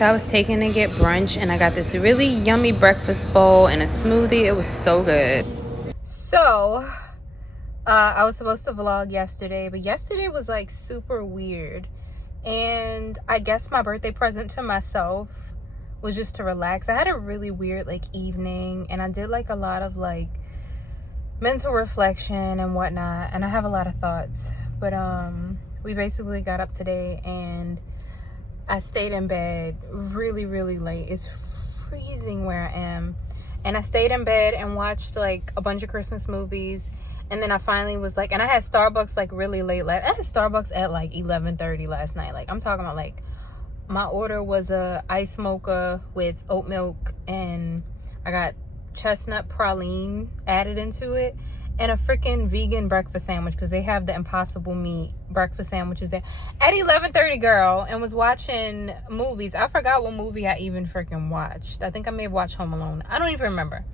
So I was taking to get brunch and I got this really yummy breakfast bowl and a smoothie. It was so good. So I was supposed to vlog yesterday, but yesterday was like super weird. And I guess my birthday present to myself was just to relax. I had a really weird like evening, and I did like a lot of like mental reflection and whatnot, and I have a lot of thoughts. But we basically got up today and I stayed in bed really late. It's freezing where I am, and I stayed in bed and watched like a bunch of Christmas movies. And then I finally was like, and I had Starbucks like really late. I had Starbucks at like 11:30 last night. Like, I'm talking about like, my order was a ice mocha with oat milk, and I got chestnut praline added into it, and a freaking vegan breakfast sandwich, because they have the Impossible Meat breakfast sandwiches there at 11:30, girl. And was watching movies. I forgot what movie I even freaking watched. I think I may have watched Home Alone. I don't even remember.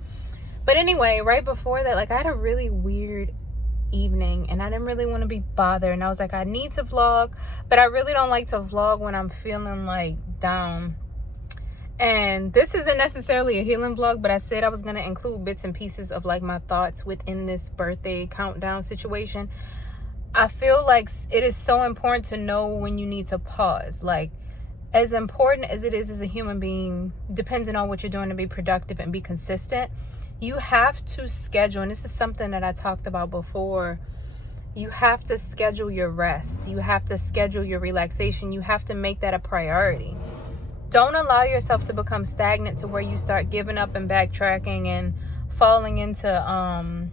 But anyway, right before that, like, I had a really weird evening, and I didn't really want to be bothered, and I was like, I need to vlog, but I really don't like to vlog when I'm feeling like down. And this isn't necessarily a healing vlog, but I said I was going to include bits and pieces of like my thoughts within this birthday countdown situation. I feel like it is so important to know when you need to pause. Like, as important as it is as a human being, depending on what you're doing to be productive and be consistent, you have to schedule, and this is something that I talked about before, you have to schedule your rest. You have to schedule your relaxation. You have to make that a priority. Don't allow yourself to become stagnant to where you start giving up and backtracking and falling into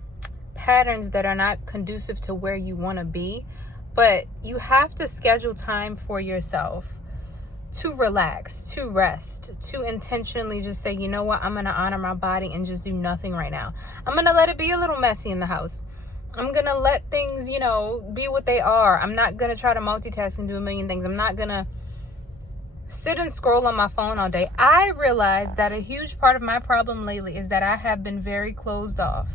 patterns that are not conducive to where you want to be. But you have to schedule time for yourself to relax, to rest, to intentionally just say, you know what, I'm going to honor my body and just do nothing right now. I'm going to let it be a little messy in the house. I'm going to let things, be what they are. I'm not going to try to multitask and do a million things. I'm not going to sit and scroll on my phone all day. I realized that a huge part of my problem lately is that I have been very closed off.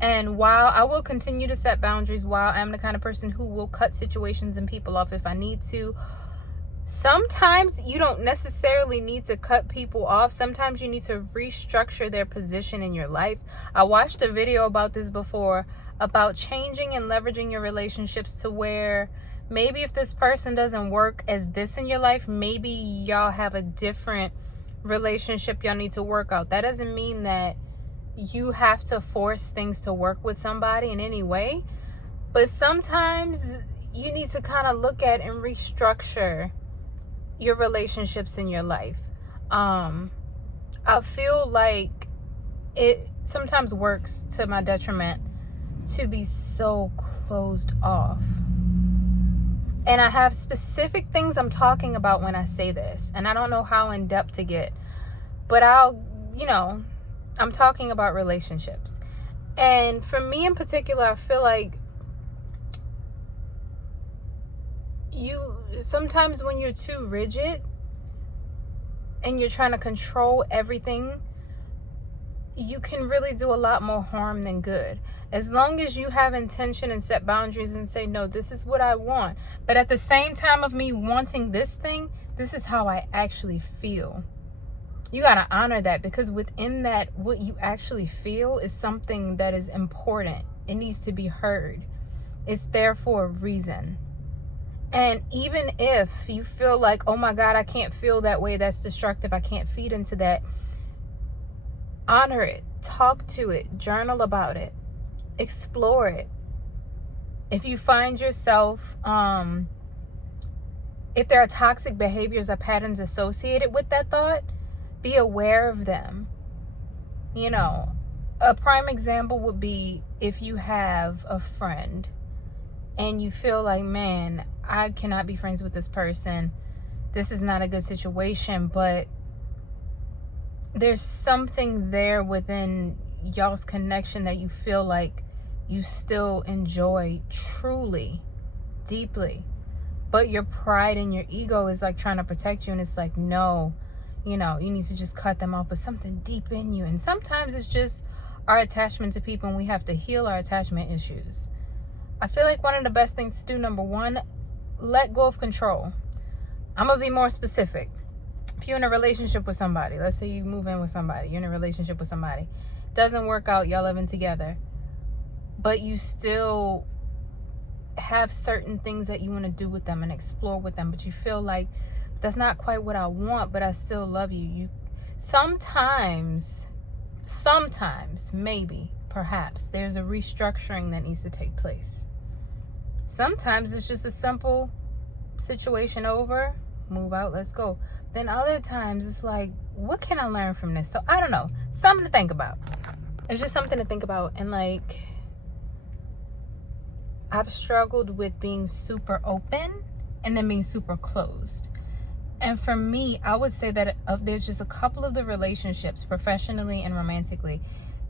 And while I will continue to set boundaries, while I'm the kind of person who will cut situations and people off if I need to, sometimes you don't necessarily need to cut people off. Sometimes you need to restructure their position in your life. I watched a video about this before, about changing and leveraging your relationships to where maybe if this person doesn't work as this in your life, maybe y'all have a different relationship y'all need to work out. That doesn't mean that you have to force things to work with somebody in any way. But sometimes you need to kind of look at and restructure your relationships in your life. I feel like it sometimes works to my detriment to be so closed off. And I have specific things I'm talking about when I say this. And I don't know how in depth to get. But I'm talking about relationships. And for me in particular, I feel like sometimes when you're too rigid and you're trying to control everything, you can really do a lot more harm than good. As long as you have intention and set boundaries and say, no, this is what I want. But at the same time of me wanting this thing, this is how I actually feel. You got to honor that, because within that, what you actually feel is something that is important. It needs to be heard. It's there for a reason. And even if you feel like, oh my God, I can't feel that way, that's destructive, I can't feed into that, honor it, talk to it, journal about it, explore it. If you find yourself, if there are toxic behaviors or patterns associated with that thought, be aware of them. A prime example would be if you have a friend and you feel like, man, I cannot be friends with this person. This is not a good situation, but there's something there within y'all's connection that you feel like you still enjoy truly, deeply. But your pride and your ego is like trying to protect you, and it's like, no, you need to just cut them off. But something deep in you, and sometimes it's just our attachment to people, and we have to heal our attachment issues. I feel like one of the best things to do, number one, let go of control. I'm going to be more specific. If you're in a relationship with somebody, let's say you move in with somebody, you're in a relationship with somebody, doesn't work out, y'all living together, but you still have certain things that you want to do with them and explore with them, but you feel like that's not quite what I want, but I still love you. You sometimes, maybe, perhaps, there's a restructuring that needs to take place. Sometimes it's just a simple situation over, move out, let's go. Then other times it's like, what can I learn from this? So I don't know, something to think about. It's just something to think about. And like, I've struggled with being super open and then being super closed. And for me, I would say that there's just a couple of the relationships, professionally and romantically,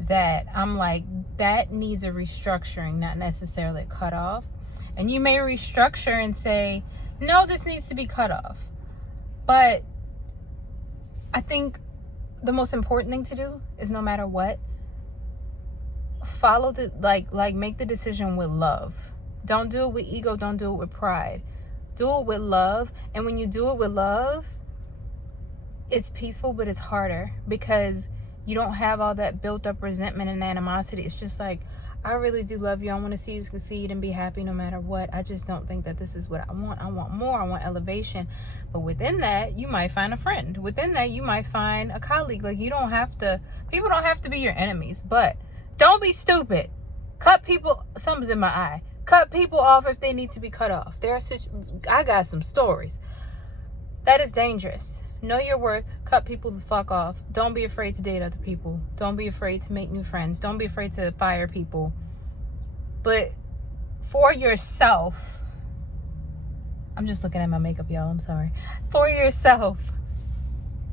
that I'm like, that needs a restructuring, not necessarily cut off. And you may restructure and say, no, this needs to be cut off. But I think the most important thing to do is, no matter what, follow the, like make the decision with love. Don't do it with ego. Don't do it with pride. Do it with love. And when you do it with love, it's peaceful, but it's harder because you don't have all that built up resentment and animosity. It's just like, I really do love you. I want to see you succeed and be happy no matter what. I just don't think that this is what I want. I want more. I want elevation. But within that, you might find a friend. Within that, you might find a colleague. Like, you don't have to, people don't have to be your enemies, but don't be stupid. Cut people, something's in my eye. Cut people off if they need to be cut off. I got some stories. That is dangerous. Know your worth. Cut people the fuck off. Don't be afraid to date other people. Don't be afraid to make new friends. Don't be afraid to fire people. But for yourself, I'm just looking at my makeup, y'all. I'm sorry. For yourself,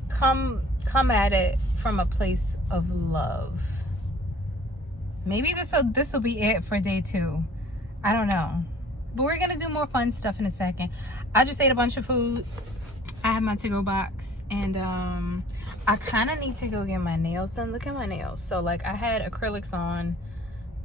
come at it from a place of love. Maybe this will be it for day 2. I don't know. But we're going to do more fun stuff in a second. I just ate a bunch of food. I have my to-go box. And I kind of need to go get my nails done. Look at my nails. So, like, I had acrylics on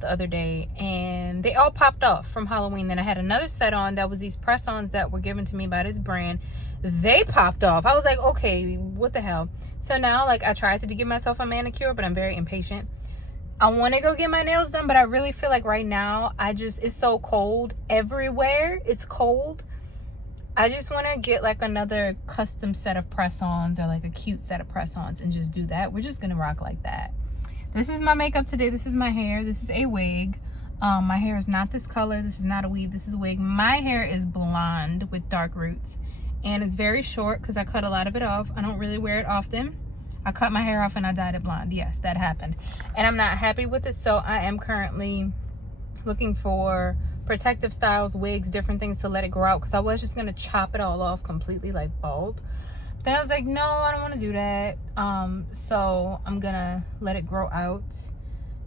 the other day. And they all popped off from Halloween. Then I had another set on that was these press-ons that were given to me by this brand. They popped off. I was like, okay, what the hell? So now, like, I tried to give myself a manicure, but I'm very impatient. I want to go get my nails done, but I really feel like right now, it's so cold everywhere. It's cold. I just want to get like another custom set of press-ons or like a cute set of press-ons and just do that. We're just going to rock like that. This is my makeup today. This is my hair. This is a wig. My hair is not this color. This is not a weave. This is a wig. My hair is blonde with dark roots. And it's very short because I cut a lot of it off. I don't really wear it often. I cut my hair off and I dyed it blonde. Yes, that happened. And I'm not happy with it. So I am currently looking for protective styles, wigs, different things to let it grow out. Because I was just going to chop it all off completely, like bald. Then I was like, no, I don't want to do that. So I'm going to let it grow out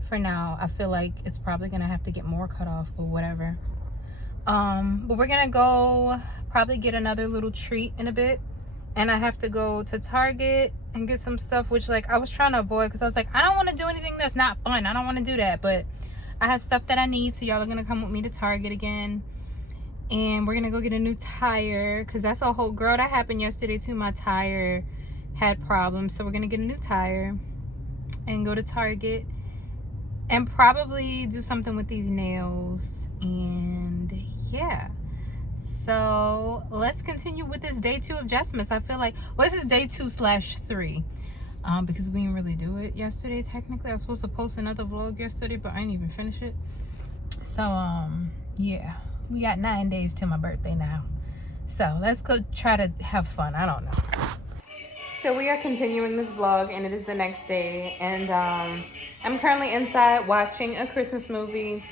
for now. I feel like it's probably going to have to get more cut off, but whatever. But we're going to go probably get another little treat in a bit. And I have to go to Target and get some stuff, which, like, I was trying to avoid because I was like, I don't want to do anything that's not fun. I don't want to do that. But I have stuff that I need, so y'all are going to come with me to Target again. And we're going to go get a new tire because that's a whole... Girl, that happened yesterday, too. My tire had problems. So we're going to get a new tire and go to Target and probably do something with these nails. And, yeah. So let's continue with this day 2 of Jessmas. I feel like, well, this is day 2/3, because we didn't really do it yesterday. Technically, I was supposed to post another vlog yesterday, but I didn't even finish it. So yeah, we got 9 days till my birthday now. So let's go try to have fun. I don't know. So we are continuing this vlog, and it is the next day, and I'm currently inside watching a Christmas movie,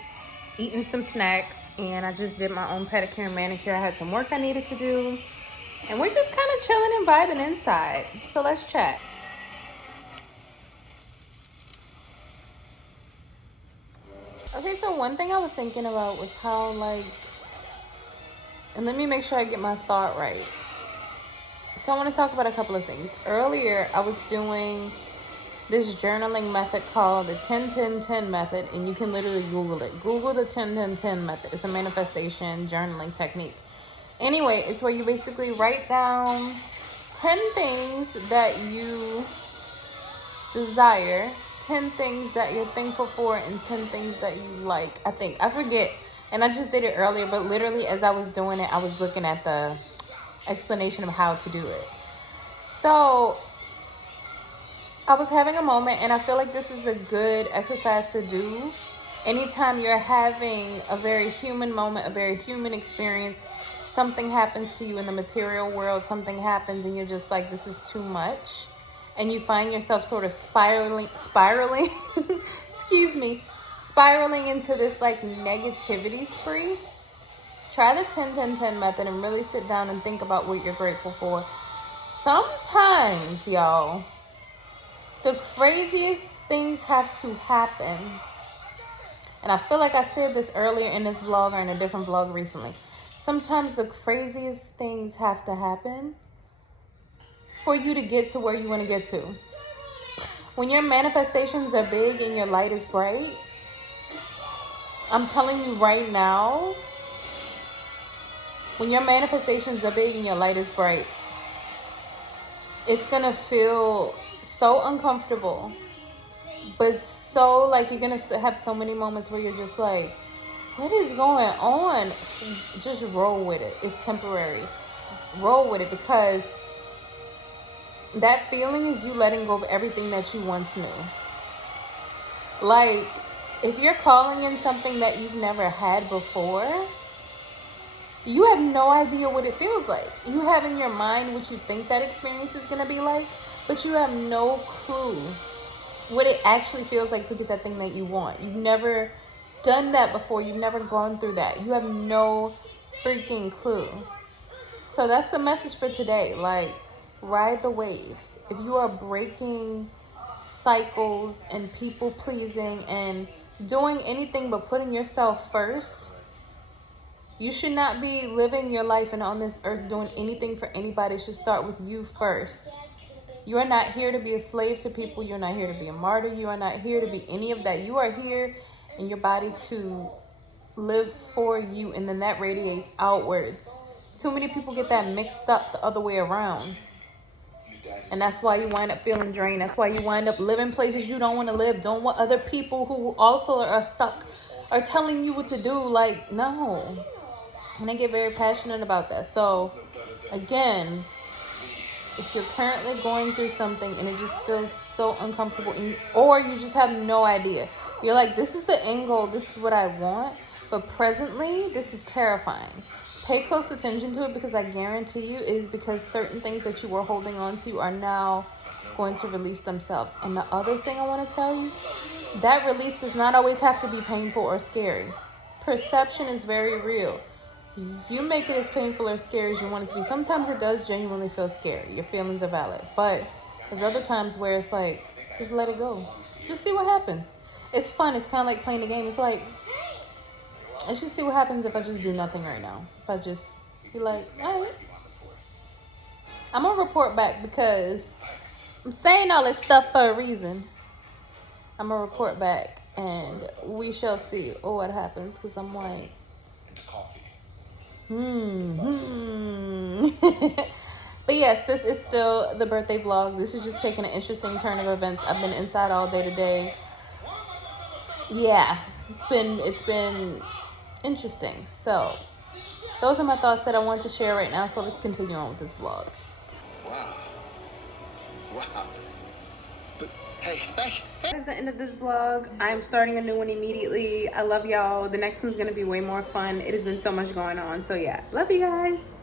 eating some snacks, and I just did my own pedicure and manicure. I had some work I needed to do, and we're just kind of chilling and vibing inside. So let's chat. Okay, so one thing I was thinking about was how, like, and let me make sure I get my thought right. So I want to talk about a couple of things. Earlier, I was doing this journaling method called the 10-10-10 method, and you can literally Google it. Google the 10-10-10 method. It's a manifestation journaling technique. Anyway, it's where you basically write down 10 things that you desire, 10 things that you're thankful for, and 10 things that you like. I forget, and I just did it earlier, but literally as I was doing it, I was looking at the explanation of how to do it. So I was having a moment, and I feel like this is a good exercise to do anytime you're having a very human moment, a very human experience. Something happens to you in the material world, something happens and you're just like, this is too much, and you find yourself sort of spiraling excuse me, spiraling into this like negativity spree. Try the 10-10-10 method and really sit down and think about what you're grateful for. Sometimes, y'all, the craziest things have to happen. And I feel like I said this earlier in this vlog or in a different vlog recently. Sometimes the craziest things have to happen for you to get to where you want to get to. When your manifestations are big and your light is bright, I'm telling you right now, when your manifestations are big and your light is bright, it's going to feel so uncomfortable, but so like you're going to have so many moments where you're just like, what is going on? Just roll with it. It's temporary. Roll with it, because that feeling is you letting go of everything that you once knew. Like, if you're calling in something that you've never had before, you have no idea what it feels like. You have in your mind what you think that experience is going to be like, but you have no clue what it actually feels like to get that thing that you want. You've never done that before. You've never gone through that. You have no freaking clue. So that's the message for today. Like, ride the wave. If you are breaking cycles and people pleasing and doing anything but putting yourself first, you should not be living your life and on this earth doing anything for anybody. It should start with you first. You are not here to be a slave to people. You're not here to be a martyr. You are not here to be any of that. You are here in your body to live for you, and then that radiates outwards. Too many people get that mixed up the other way around. And that's why you wind up feeling drained. That's why you wind up living places you don't want to live. Don't want other people who also are stuck are telling you what to do. Like, no. And I get very passionate about that. So, again, if you're currently going through something and it just feels so uncomfortable, or you just have no idea. You're like, this is the end goal. This is what I want. But presently, this is terrifying. Pay close attention to it, because I guarantee you it is because certain things that you were holding on to are now going to release themselves. And the other thing I want to tell you, that release does not always have to be painful or scary. Perception is very real. You make it as painful or scary as you want it to be. Sometimes it does genuinely feel scary. Your feelings are valid. But there's other times where it's like, just let it go. Just see what happens. It's fun. It's kind of like playing a game. It's like, let's just see what happens if I just do nothing right now. If I just be like, all right. I'm going to report back, because I'm saying all this stuff for a reason. I'm going to report back and we shall see what happens, because I'm like, But yes, this is still the birthday vlog. This is just taking an interesting turn of events. I've been inside all day today. Yeah, it's been interesting. So those are my thoughts that I want to share right now. So let's continue on with this vlog. Wow. But hey, thank you. That is the end of this vlog. I'm starting a new one immediately. I love y'all. The next one's gonna be way more fun. It has been so much going on. So yeah, love you guys.